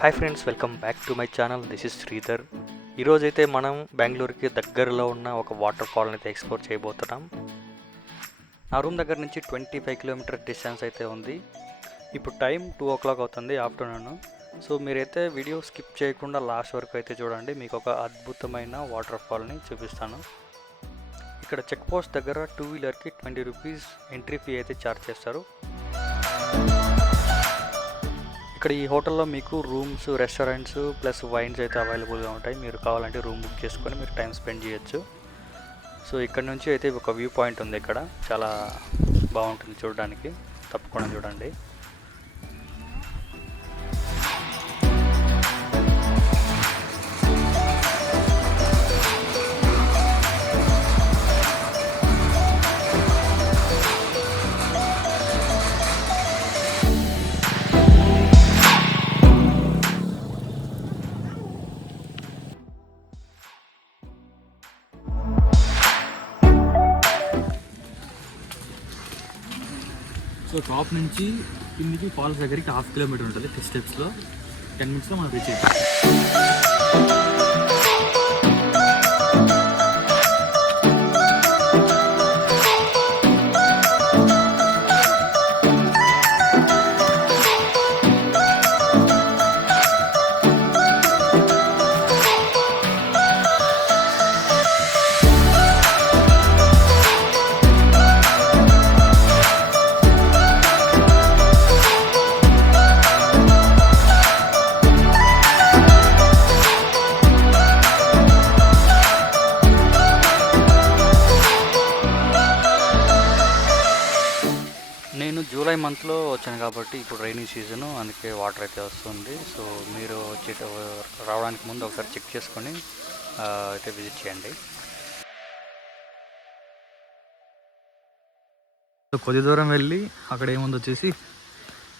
Hi friends, welcome back to my channel. This is Sridhar. ఈరోజైతే మనం బెంగళూరుకి దగ్గరలో ఉన్న ఒక వాటర్ ఫాల్ని అయితే ఎక్స్ప్లోర్ చేయబోతున్నాం. నా రూమ్ దగ్గర నుంచి 25 కిలోమీటర్ డిస్టెన్స్ అయితే ఉంది. ఇప్పుడు టైం 2 o'clock అవుతుంది ఆఫ్టర్నూన్. సో మీరైతే వీడియో స్కిప్ చేయకుండా లాస్ట్ వరకు అయితే చూడండి. మీకు ఒక అద్భుతమైన వాటర్ ఫాల్ని చూపిస్తాను. ఇక్కడ చెక్ పోస్ట్ దగ్గర 2 వీలర్కి 20 రూపీస్ ఎంట్రీ ఫీ అయితే ఛార్జ్ చేస్తారు. ఇక్కడ ఈ హోటల్లో మీకు రూమ్స్, రెస్టారెంట్స్ ప్లస్ వైన్స్ అయితే అవైలబుల్గా ఉంటాయి. మీరు కావాలంటే రూమ్ బుక్ చేసుకొని మీరు టైం స్పెండ్ చేయొచ్చు. సో ఇక్కడ నుంచి అయితే ఒక వ్యూ పాయింట్ ఉంది. ఇక్కడ చాలా బాగుంటుంది చూడడానికి, తప్పకుండా చూడండి. సో టాప్ నుంచి కిందికి ఫాల్స్ దగ్గరికి 1/2 కిలోమీటర్ ఉంటుంది. 6 స్టెప్స్లో 10 minutesలో మనం రీచ్ అవుతాం. నేను జూలై మంత్లో వచ్చాను కాబట్టి ఇప్పుడు రైనీ సీజను, అందుకే వాటర్ అయితే వస్తుంది. సో మీరు రావడానికి ముందు ఒకసారి చెక్ చేసుకొని అయితే విజిట్ చేయండి. కొద్ది దూరం వెళ్ళి అక్కడ ఏముంది వచ్చేసి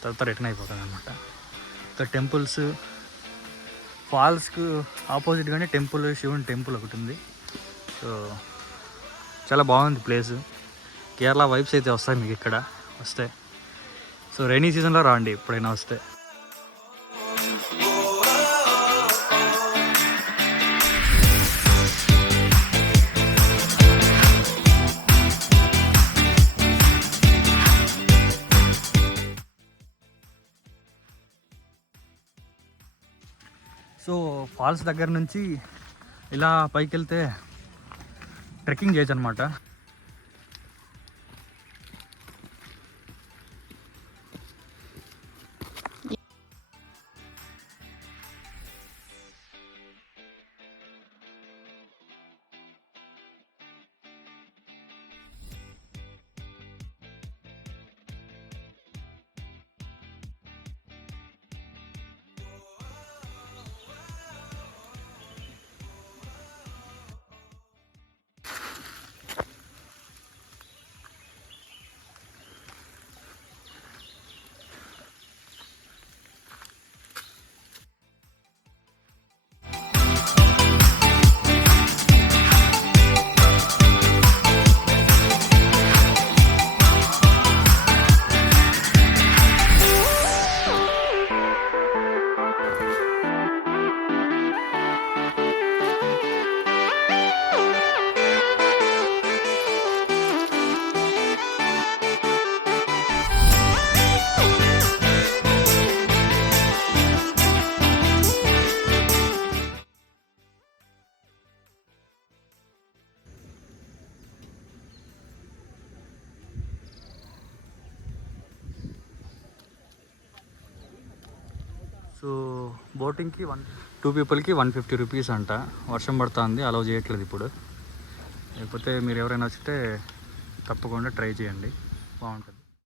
తర్వాత రిటర్న్ అయిపోతుంది అనమాట. ఇక్కడ టెంపుల్స్, ఫాల్స్కు ఆపోజిట్గానే టెంపుల్, శివుని టెంపుల్ ఒకటి ఉంది. సో చాలా బాగుంది ప్లేస్. కేరళ వైబ్స్ అయితే వస్తాయి మీకు ఇక్కడ వస్తే. సో రైనీ సీజన్లో రాండి ఎప్పుడైనా వస్తే. సో ఫాల్స్ దగ్గర నుంచి ఇలా పైకి వెళ్తే ట్రెక్కింగ్ చేయొచ్చు అనమాట. సో బోటింగ్కి 2 పీపుల్కి 150 రూపీస్ అంట. వర్షం పడుతుంది, అలౌ చేయట్లేదు ఇప్పుడు. లేకపోతే మీరు ఎవరైనా వస్తే తప్పకుండా ట్రై చేయండి, బాగుంటుంది.